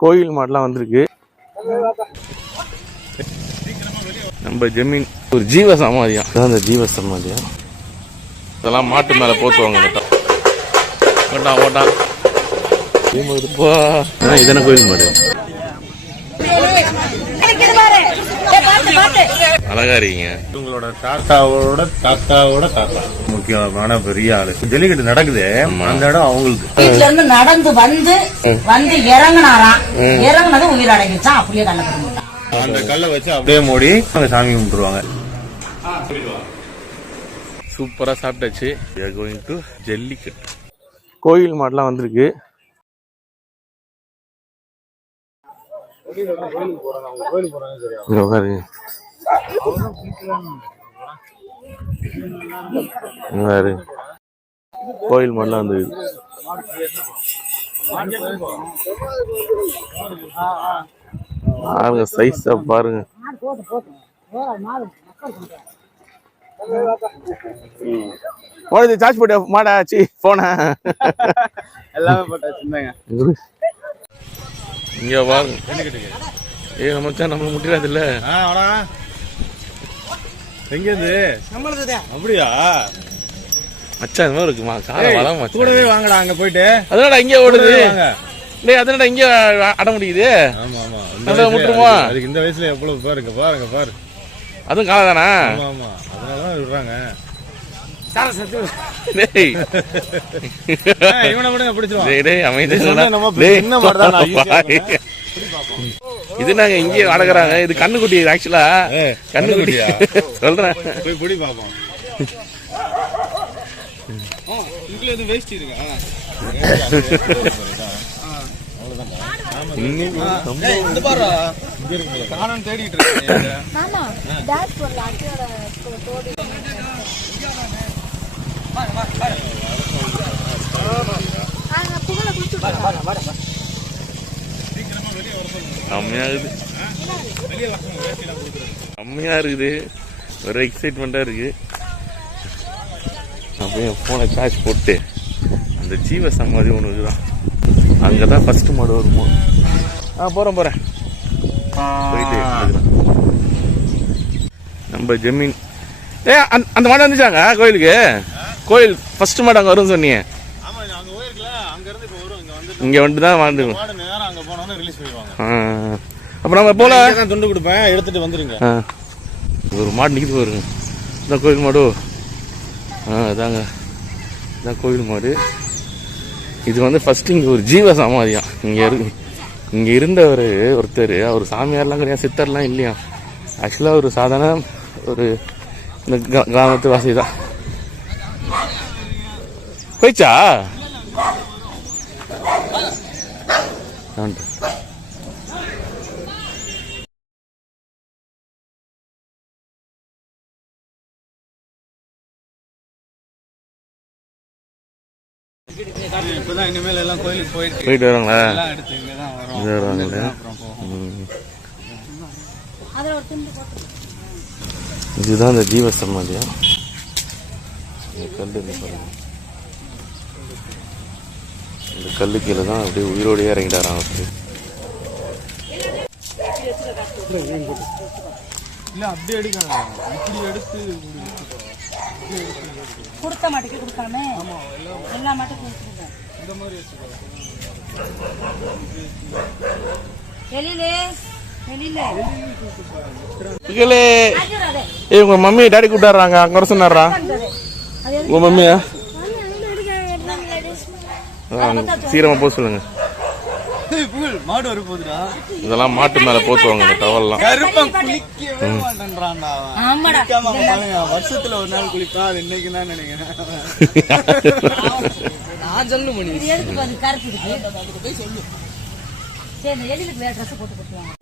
கோயில் மாடெலாம் வந்திருக்கு. நம்ம ஜமீன் ஒரு ஜீவ சமாதியம் அதான் அந்த ஜீவ சமாதியம் இதெல்லாம் மாட்டு மேலே போத்துவாங்க மட்டும் ஓட்டான் ஓட்டான் இருப்பா இதன கோயில் மாடு? அழகா இருக்கீங்க உங்களோட தாத்தாவோட தாத்தாவோட தாத்தா. முக்கியமான பெரிய ஆளு. ஜல்லிக்கட்டு நடக்குது. அந்த இடம் அவங்களுக்கு. வீட்டுல இருந்து நடந்து வந்து வந்து இறங்குனாராம் இறங்குனது உயிர் அடங்கிச்சான் அப்படியே கல்ல அந்த கல்லை வச்சு அப்படியே மூடி அங்க சாமி கும்பிட்டுருவாங்க. சூப்பராக சாப்பிட்டாச்சு. Going to jallikattu. கோயில் மாடெலாம் வந்திருக்கு. உட்காருங்க. கோயில் மாடெலாம் வந்திருக்கு பாருங்க. சைஸா பாருங்க சார்ஜ் போட்ட மாடா சி போன. எல்லாமே போட்டாச்சுங்க இங்க பாருங்க ஏ நம்ம மச்சான் நம்மள முட்டிடாது இல்ல எங்க இருந்து அப்படியா? மச்சான் இந்த மாதிரி இருக்குமா? காலம் வளம் மச்சான் கூடவே வாங்கடா அங்க போயிட்டு. அதனால இங்கே ஓடுது. வாங்க. டேய் அதனால இங்கே அட முடியுது. ஆமா ஆமா. இந்த நல்லா விட்டுருமா? அதுக்கு- இந்த வயசுல எவ்வளவு பாருங்க பாருங்க பாரு. அதுவும் காலம் தானா? ஆமா ஆமா. அதனாலதான் விடுறாங்க. தான் இது நாங்க இங்கே வளர்க்குறாங்க. இது கண்ணுக்குட்டி ஆக்சுவலா கண்ணுக்குட்டி. சொல்றேன். தேடிட்டு செம்மையா இருக்குது. செம்மையா இருக்குது. ஒரு எக்ஸைட்மெண்ட்டாக இருக்கு. அப்படியே ஃபோனை சார்ஜ் போட்டு அந்த ஜீவ சமாதி ஒன்று இருக்குதான். அங்கே தான் ஃபஸ்ட்டு மாடு வருமோ? ஆ போகிறேன் போகிறேன் போயிட்டு நம்ம ஜமீன். ஏ அந்த அந்த மாடு வந்துச்சாங்க கோயிலுக்கு? கோயில் ஃபர்ஸ்ட் மாடு அங்கே வரும்னு சொன்னீங்க. இங்க வந்து இங்கே வந்துட்டு தான் வாழ்ந்து மாடு நேரம் அங்க போனோம்னா ரிலீஸ் பண்ணிடுவாங்க. அப்போ நம்ம போல. துண்டு கொடுப்பேன். எடுத்துட்டு வந்துருங்க. ஒரு மாடு நிற்கிது பாருங்க இதான் கோயில் மாடு. ஆ இதாங்க. இதான் கோயில் மாடு. இது வந்து ஃபர்ஸ்ட் இங்கே ஒரு ஜீவ சமாதியம். இங்கே இருக்கு இங்கே இருந்தவர் ஒருத்தர். அவர் சாமியார்லாம் கிடையாது சித்தர்லாம் இல்லையா ஆக்சுவலாக ஒரு சாதாரண ஒரு இந்த கிரா- கிராமத்து வாசி தான் போயிச்சா? இனிமேல் எல்லாம் கோயிலுக்கு போயிட்டு போயிட்டு வராங்களா. வருவாங்களே இதுதான் இந்த சமாதியம் இந்த கல் பாருங்க. இந்த கல்லு கீழே தான் அப்படியே உயிரோடையே இறங்கிட்டாராம் அவருக்கு இல்ல அப்படியே எடுக்கலாம் இப்படி எடுத்து கொடுத்த மாட்டுக்கு கொடுக்காம எல்லா மாட்டுக்கும் கொடுத்துருங்க. வெளியில வெளியில பிகலே ஏய் உங்க மம்மி டாடி கூப்பிட்டாடுறாங்க அங்க வர சொன்னாரா? உங்க மம்மியா? சீக்கிரமா போக சொல்லுங்க. மாடு வர இதெல்லாம் மாட்டு மேல போத்துவாங்க இந்த டவல்லாம். கருப்பன் குளிக்கவே மாட்டேன்றான்டா. ஆமாடா. வருஷத்துல ஒரு நாள் குளிப்பான் இன்னைக்கு தான் நினைக்கிறேன். நான் சொல்ல முடியும் இது எதுக்கு பாரு கருத்து இருக்கு சரி இந்த எதிலுக்கு வேற ட்ரெஸ் போட்டு கொடுத்துருவாங்க.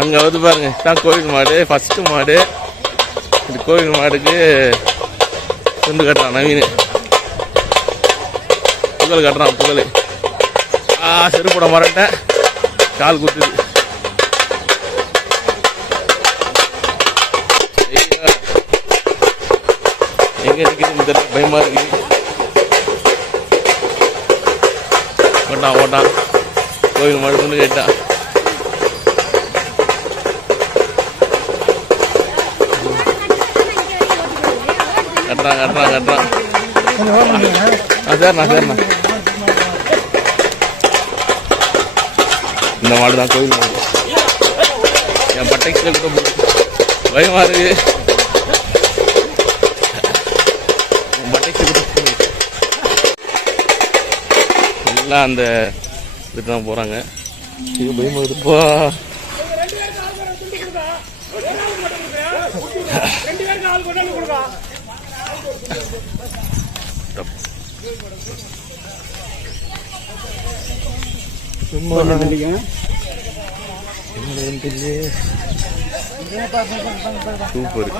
அங்கே வந்து பாருங்க தான் கோவில் மாடு ஃபஸ்ட்டு மாடு. இந்த கோவில் மாடுக்கு துண்டு கட்டுறான் நவீன். புகழ் கட்டுறான் புகழ் ஆ செருப்பட மரட்டேன் கால் குத்துது. எங்கே நிற்கிதுன்னு தெரியல பயமாக இருக்கு. ஓட்டான் ஓட்டான். கோவில் மாடு துண்டு கேட்டான் கட்டுறான் கட்டுறான் கட்டுறான் ஆ சரிண்ணா சரிண்ணா இந்த மாடு தான் கோயில் மாடு. என் பட்டைக்கு கூட பயமா இருக்கு. எல்லாம் அந்த இதுக்கு தான் போகிறாங்க இது பயமா இருக்குப்பா சூப்பர்.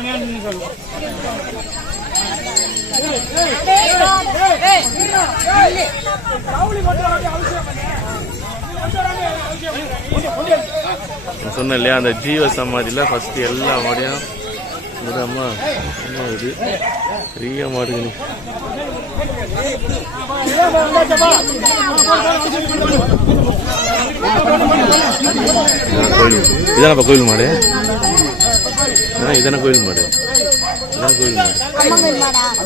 சொன்னேன் இல்லையா அந்த ஜீவ சமாதியில் ஃபர்ஸ்ட் எல்லா மாடையும் விடாமா என்ன இது? பெரிய மாடுங்க கோயில். இதானப்பா கோயில் மாடு? ஆ இதான கோயில் மாடு. இதான கோயில் மாடு?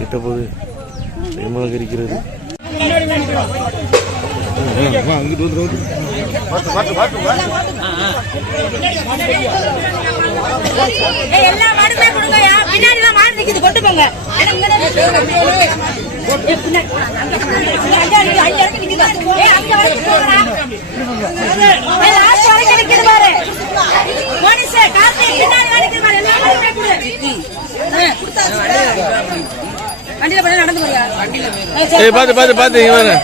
கிட்ட இருக்கிறது. எல்லா மாடுமே கொடுங்கய்யா. பின்னாடி தான் மாடு நிக்குது, கொண்டு போங்க. நடந்து பாத்து பாத்து பாத்து ஏய்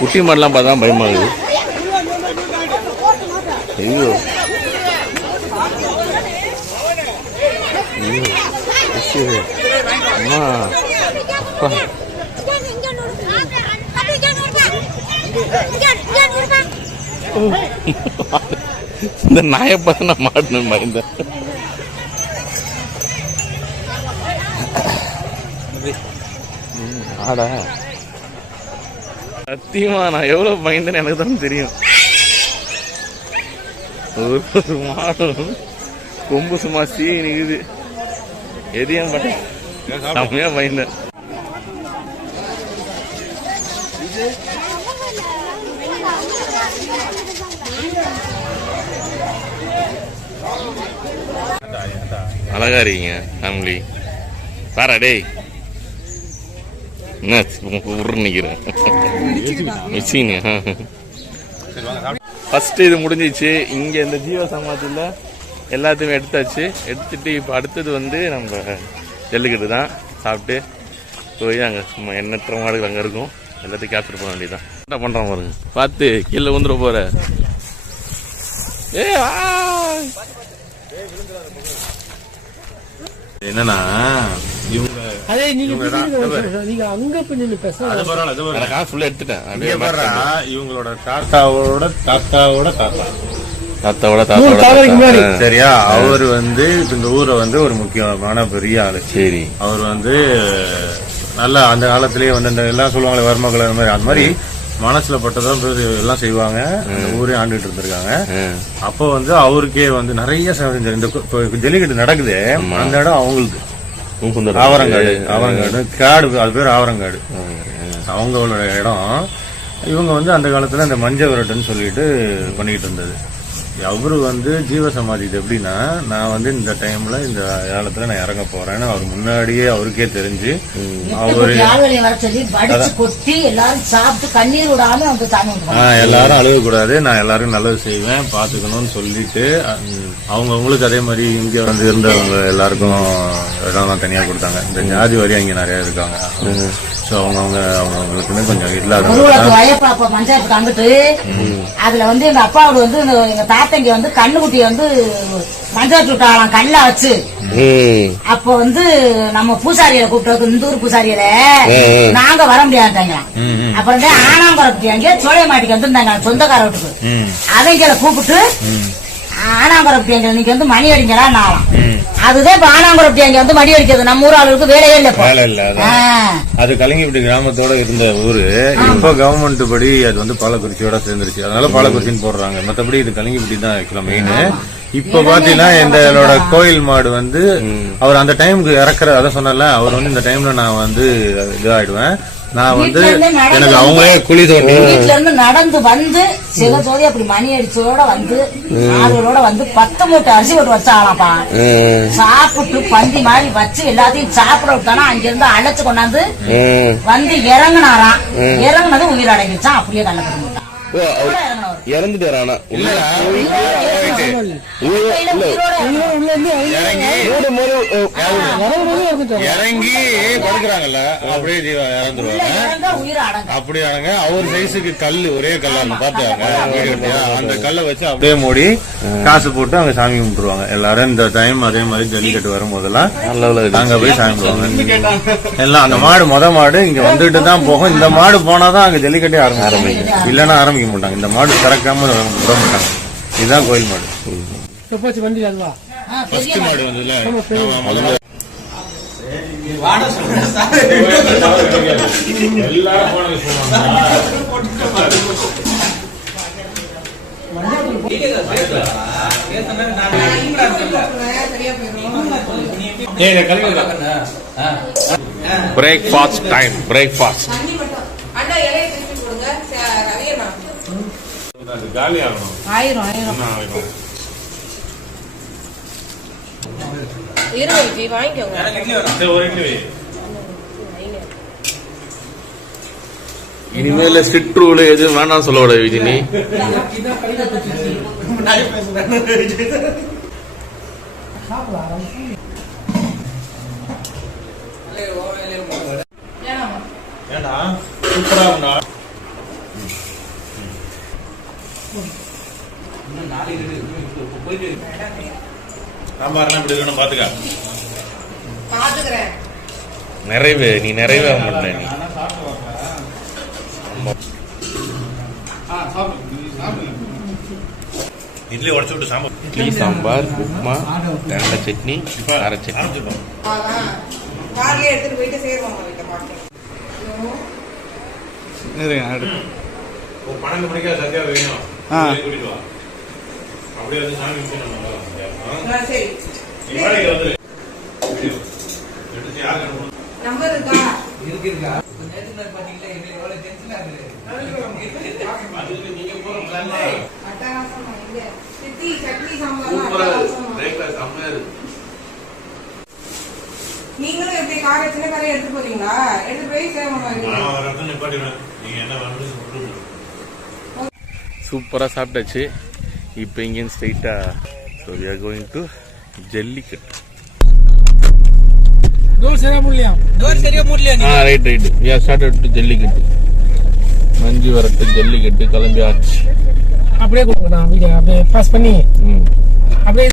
குட்டி மாடெல்லாம் பார்த்தா பயமாகுது. ஐயோ. ஐயோ. அம்மா. அப்பா. இந்த நாயை பார்த்து நான் மாட்டணும் மாதிரி ம், ஆடா. சத்தியமா நான் எவ்வளவு பயந்தேன்னு எனக்கு தான் தெரியும். ஒரு ஒரு மாடும் கொம்பு சும்மா சீ நிக்குது. எதையும் பட்ட செம்மையா பயந்தேன். அழகா இருக்கீங்க ஃபேமிலி. பாரா டேய். உருன்னு நிற்கிறேன் மிச்சிங்க இது முடிஞ்சிச்சு. இங்கே இந்த ஜீவ சமாதியில் எல்லாத்தையுமே எடுத்தாச்சு. எடுத்துட்டு இப்போ அடுத்தது வந்து நம்ம ஜல்லிக்கட்டு தான். சாப்பிட்டு போய் அங்கே சும்மா எண்ணற்ற மாடுகள் அங்கே இருக்கும். எல்லாத்தையும் கேப்சர் பண்ண வேண்டியதுதான். என்ன பண்ணுறான் பாருங்க. பார்த்து கீழே வந்துட போகிற ஏ என்னன்னா இவங்க அதே நீங்க. நீங்க அங்க எடுத்துட்டேன். இவங்களோட தாத்தாவோட தாத்தாவோட தாத்தா. தாத்தாவோட. தாத்தாவோட சரியா? அவர் வந்து இந்த ஊரை வந்து ஒரு முக்கியமான பெரிய ஆளு. சரி. அவர் வந்து நல்லா அந்த காலத்திலேயே வந்து இந்த எல்லாம் சொல்லுவாங்களே வர்மகள் அந்த மாதிரி. அந்த மாதிரி மனசுல பட்டதான் எல்லாம் செய்வாங்க. ஊரே ஆண்டுட்டு இருந்திருக்காங்க. அப்போ வந்து அவருக்கே வந்து நிறைய இந்த ஜல்லிக்கட்டு நடக்குது அந்த இடம் அவங்களுக்கு. ஆவரங்காடு ஆவரங்காடு காடு அது பேர் ஆவரங்காடு அவங்களோட இடம். இவங்க வந்து அந்த காலத்துல அந்த மஞ்ச விரட்டுன்னு சொல்லிட்டு பண்ணிட்டு இருந்தது. அவரு வந்து ஜீவ இது எப்படின்னா நான் வந்து இந்த டைம்ல இந்த காலத்துல நான் இறங்க போறேன்னு அவர் முன்னாடியே அவருக்கே தெரிஞ்சு அவரு எல்லாரும் எல்லாரும் அழுகக்கூடாது நான் எல்லாரும் நல்லது செய்வேன் பாத்துக்கணும்னு சொல்லிட்டு அவங்க அவங்களுக்கு அதே மாதிரி இங்க வந்து இருந்தவங்க எல்லாருக்கும் இடம்லாம் தனியா கொடுத்தாங்க. இந்த ஜாதி வரி அங்க நிறைய இருக்காங்க. ஸோ அவங்கவுங்க அவங்கவுங்களுக்குன்னு கொஞ்சம் அங்கிட்டு அதுல வந்து எங்க அப்பாவோட வந்து எங்க தாத்தங்க வந்து கண்ணுக்குட்டிய வந்து பஞ்சாயத்து விட்டாலாம் கல்ல வச்சு. அப்ப வந்து நம்ம பூசாரியை கூப்பிட்டு இந்த ஊர் பூசாரியில நாங்க வர முடியாதுங்க அப்புறம் தான் ஆனாம்பரப்பட்டியாங்க சோழைமாட்டிக்கு வந்திருந்தாங்க சொந்தக்கார வீட்டுக்கு. ம். அவங்கள கூப்பிட்டு ஆனாம்பரப்பட்டியாங்க இன்னைக்கு வந்து மணி அடிங்களா நாளாம் அதுதான் இப்ப ஆனாம்பரப்பட்டியாங்க வந்து மணி அடிக்கிறது. நம்ம ஊர் ஆளுகளுக்கு வேலையே இல்ல வேலை இல்ல அதான். அது கலிங்கப்பட்டி கிராமத்தோட இருந்த ஊரு. இப்போ கவர்மெண்ட் படி அது வந்து பாலக்குறிச்சியோட சேர்ந்துருச்சு. அதனால பாலக்குறிச்சின்னு போடுறாங்க. மத்தபடி இது கலிங்கப்பட்டி தான் ஆக்சுவலா மெயின் இப்ப பாத்தீங்கன்னா எங்களோட கோயில் மாடு வந்து அவர் அந்த டைமுக்கு இறக்குற அதை சொன்னல அவர் வந்து இந்த டைம்ல நான் வந்து இதாயிடுவேன். நான் வந்து வீட்டுல இருந்து நடந்து எனக்கு அவங்களே குழி தோண்டி. வீட்டுல இருந்து நடந்து வந்து சிவஜோதி அப்படி மணி அடிச்சதோட வந்து ஆளுகளோட வந்து பத்து மூட்டை அரிசி வச்சாங்களாப்பா. ம். சாப்பிட்டு பந்தி மாதிரி வச்சு எல்லாத்தையும் சாப்பிட விட்டானா அங்க இருந்து அழைச்சு கொண்டாந்து வந்து இறங்குனாராம். இறங்குனது உயிர் அடங்கிச்சான் அப்படியே ஓ, அவர் இறந்துட்டாரு ஆனா இறங்கி படுக்கிறாங்கல்ல அப்படியே ஜீவா இறந்துருவாங்க அடங்க அப்படியானுங்க அவர் சைஸுக்கு கல் ஒரே கல்லா பாத்தாங்க அந்த கல்லை வச்சு அப்படியே மூடி காசு போட்டு அங்க சாமி கும்பிட்டுருவாங்க எல்லாரும் இந்த டைம் அதே மாதிரி ஜல்லிக்கட்டு வரும்போதெல்லாம். அங்க போய் சாமி கும்பிடுவாங்க எல்லாம் அந்த மாடு முத மாடு இங்க வந்துட்டு தான் போகும் இந்த மாடு போனாதான் அங்க ஜல்லிக்கட்டே ஆரம்பிக்கும் இல்லைன்னா ஆரம்பிக்க மாட்டாங்க இந்த மாடு திறக்காம விட மாட்டாங்க இதுதான் கோயில் மாடு எப்பாச்சும் வண்டி அதுவா ஃபர்ஸ்ட் மாடு வந்ததுல முதல்ல பிரேக்ஃபாஸ்ட் டைம் பிரேக்ஃபாஸ்ட் காலி ஆகணும் ஆயிரம். ஆயிரம்? வாங்கிக்கோங்க. ஒரு இட்லி. இனிமேல சிற்றூள் எதுவும் வேணாம் சொல்லக்கூடாது விஜினி. ஏண்டா சூப்பரா சாம்பார்லாம் இப்படி இருக்கணும் பாத்துக்க பாத்துக்கிறேன் நிறைவு நீ நிறைவே மாட்டேன் நீ இட்லி உடச்சு விட்டு சாம்பார் இட்லி சாம்பார் உப்புமா தேங்காய் சட்னி கார சட்னி ஆரம்பிச்சிருப்போம் அதான் கார்லயே எடுத்துட்டு போயிட்டு சேருவாங்க வீட்டை பார்த்து ஒரு பன்னெண்டு மணிக்கா சத்யா வேணும். வந்து. நீங்களும் எப்படி காரை சின்ன காரையை எடுத்து போறீங்களா? எடுத்து போய் வரப்ப நிப்பாட்டிடுவேன். நீங்க என்ன வரணும் சொல்லுங்க சூப்பராக சாப்பிட்டாச்சு. இப்போ இங்கேருந்து ஸ்ட்ரைட்டாக so we are going to jallikattu. Right right we are started to jallikattu. மஞ்சு வரட்டு ஜல்லிக்கட்டு கிளம்பி ஆச்சு. அப்படியே கொடுங்க நான் அப்படியே பாஸ் பண்ணி. அப்படியே